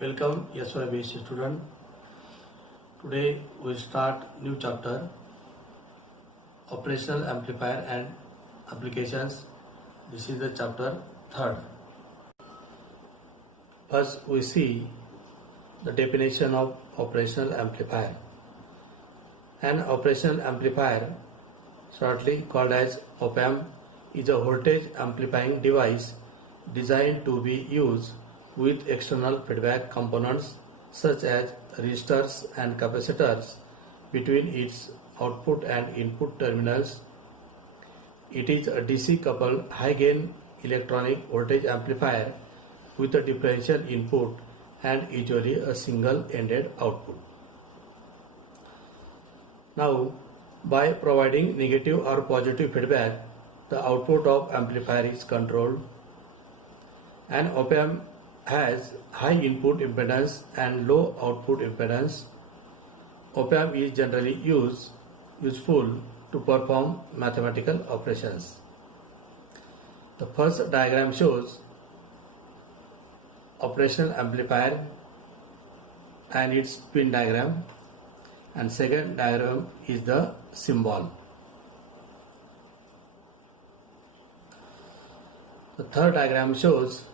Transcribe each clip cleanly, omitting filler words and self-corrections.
Welcome SYBC student. Today we start new chapter operational amplifier and applications. This is the chapter 3rd. First we see the definition of operational amplifier. An operational amplifier, shortly called as op-amp, is a voltage amplifying device designed to be used with external feedback components such as resistors and capacitors between its output and input terminals. It is a DC coupled high gain electronic voltage amplifier with a differential input and usually a single ended output. Now, by providing negative or positive feedback, the output of amplifier is controlled. An op-amp has high input impedance and low output impedance. Op-amp is generally useful to perform mathematical operations. The first diagram shows operational amplifier and its pin diagram, and second diagram is the symbol. The third diagram shows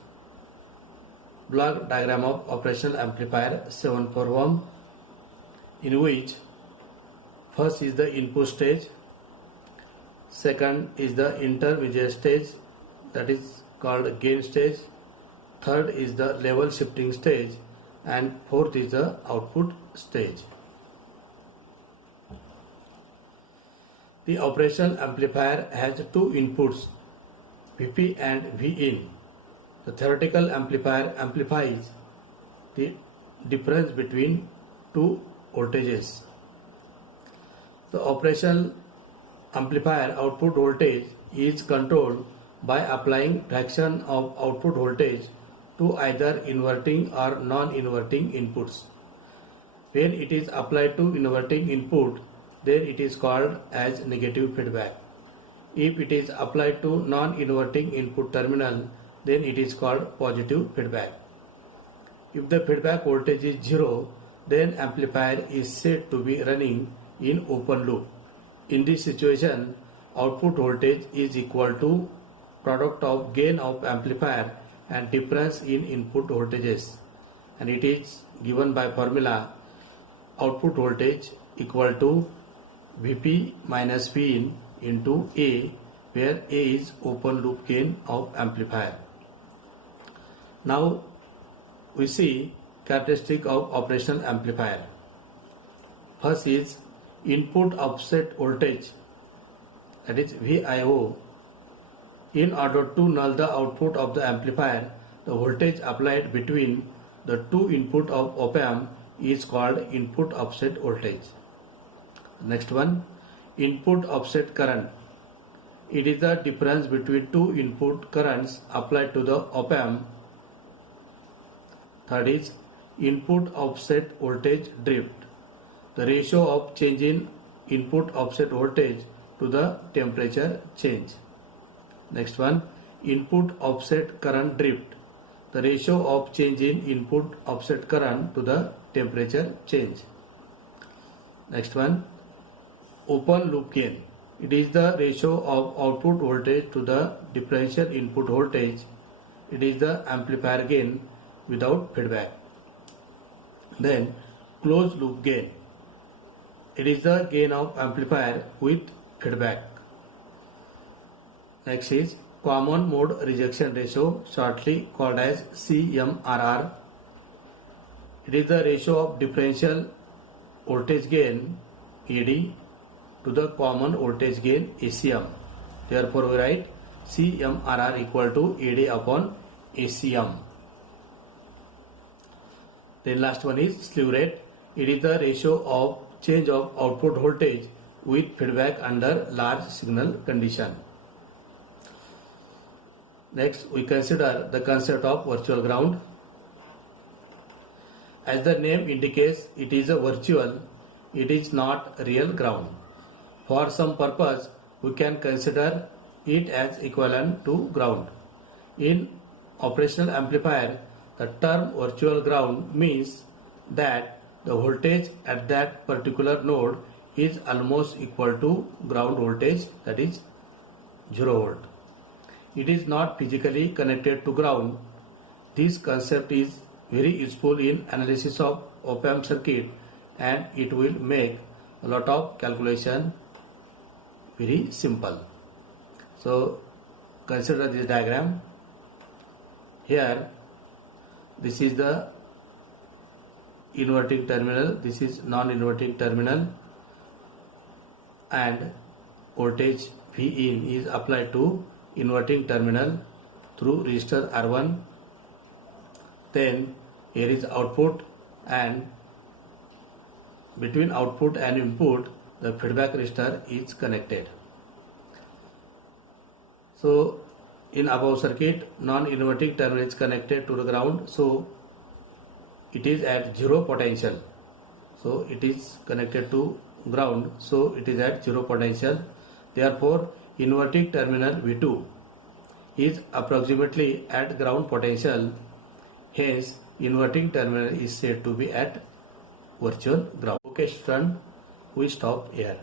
block diagram of operational amplifier 741, in which first is the input stage, second is the intermediate stage, that is called gain stage, third is the level shifting stage, and fourth is the output stage. The operational amplifier has two inputs, Vp and Vin. The theoretical amplifier amplifies the difference between two voltages. The operational amplifier output voltage is controlled by applying fraction of output voltage to either inverting or non-inverting inputs. When it is applied to inverting input, then it is called as negative feedback. If it is applied to non-inverting input terminal, then it is called positive feedback. If the feedback voltage is 0, then amplifier is said to be running in open loop. In this situation, output voltage is equal to product of gain of amplifier and difference in input voltages, and it is given by formula output voltage equal to Vp minus Vin into A, where A is open loop gain of amplifier. Now we see characteristic of operational amplifier. First is input offset voltage, that is VIO. In order to null the output of the amplifier, the voltage applied between the two input of op-amp is called input offset voltage. Next one, input offset current. It is the difference between two input currents applied to the op-amp. Third is input offset voltage drift, the ratio of change in input offset voltage to the temperature change. Next one, input offset current drift, the ratio of change in input offset current to the temperature change. Next one, open loop gain. It is the ratio of output voltage to the differential input voltage. It is the amplifier gain without feedback. Then closed loop gain. It is the gain of amplifier with feedback. Next is common mode rejection ratio, shortly called as CMRR. It is the ratio of differential voltage gain AD to the common voltage gain ACM. Therefore we write CMRR equal to AD upon ACM. Then last one is slew rate. It is the ratio of change of output voltage with feedback under large signal condition. Next we consider the concept of virtual ground. As the name indicates, it is a virtual, it is not real ground. For some purpose, we can consider it as equivalent to ground. In operational amplifier, The term virtual ground means that the voltage at that particular node is almost equal to ground voltage, that is 0 volt. It is not physically connected to ground. This concept is very useful in analysis of op-amp circuit, and it will make a lot of calculation very simple. So consider this diagram. Here this is the inverting terminal, this is non-inverting terminal, and voltage V in is applied to inverting terminal through resistor R1. Then here is output, and between output and input the feedback resistor is connected. So in above circuit, non-inverting terminal is connected to the ground, so it is at zero potential. So it is connected to ground, so it is at zero potential. Therefore inverting terminal V2 is approximately at ground potential. Hence inverting terminal is said to be at virtual ground. Okay student, we stop here.